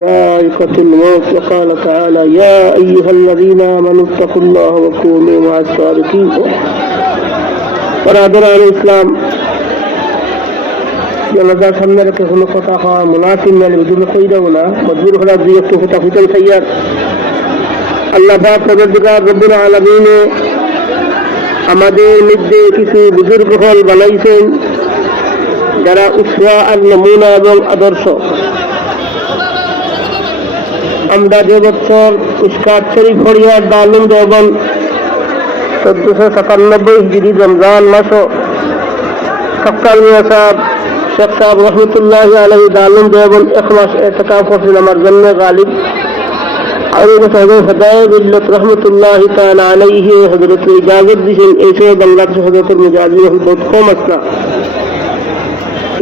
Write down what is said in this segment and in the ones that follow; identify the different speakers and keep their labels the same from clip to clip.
Speaker 1: ذائقة الموت وقال تعالى يا أيها الذين آمنوا اتقوا الله وكونوا مع الصادقين برادران الإسلام জনতার সামনে রেখে কোনো কথা হওয়া মুনাফিক না বিজুল কইরাও না মজবুর হলা দুই একটু কথা ফুটাল সাইয়ার আল্লাহ পাক পরবর্তীকার রব্বুল আলমিনে আমাদের মধ্যে কিছু বুজুর্গ হল বানাইছেন যারা উৎসাহ আর নমুনা এবং আদর্শ امداد بچر اسکاٹ شریف فڑیا دالم دیوبند چودہ سو ستانوے ہجری رمضان ماسو سفتار میاں صاحب، شیخ صاحب رحمۃ اللہ علیہ، دالم دیوبند، اخلاص اعتکاف حسن مرزن غالب۔ حضرت حضرت حدائب اللہ رحمۃ اللہ تعالی علیہ، حضرت اجازت دیشن ایسے بنگلہ حضرت مجازی حضرت کو مسئلہ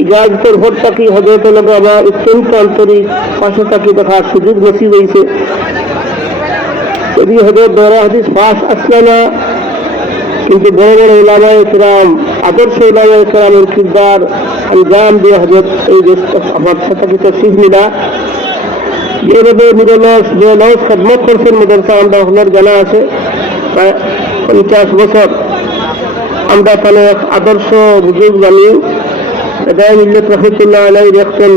Speaker 1: ইজাজতের ভোট থাকি হজরত লোক আবার অত্যন্ত আন্তরিক পাশে থাকি দেখার সুযোগ নসিব হয়েছে। যদি হজরত দরা হাদিস পাশ আসলে না কিন্তু বড় বড় ইলামা ইকরাম আদর্শ ইলামা ইকরামের কিরদার আঞ্জাম দিয়ে হজরত এই দেশ আমার সাথে তসিফ মিলা যেভাবে মিডলস যে লস খেদমত করছেন মাদ্রাসা আমরা হলের জানা আছে। প্রায় পঞ্চাশ বছর আমরা তাহলে আদর্শ বুজুর্গ বানিয়ে মিল্লত রহমতুল্লাহ দেখতেন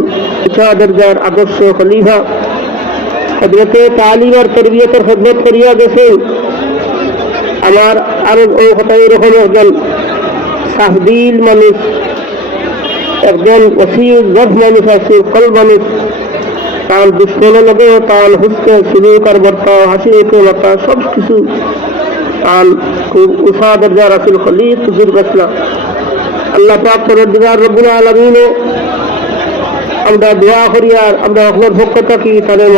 Speaker 1: উঁচা দরজার আদর্শ খলিফা। হজরতে তালিম আর তরবিয়তের খদমত করিয়া গেছেন। আমার আরও ও কথা এরকম একজন সাহদিল মানুষ, একজন মানুষ আছে কল মানুষ। তার দুশ্মনের লগে তার হুসকে বর্তাও হাসি বর্তা সব কিছু তার খুব উষা দরজা রাসুল খলিফ গসলা আল্লাহ পাক পরদিগার রব্বুল আলমিনে আমরা দোয়া করি আর আমরা পক্ষ থাকি তাদের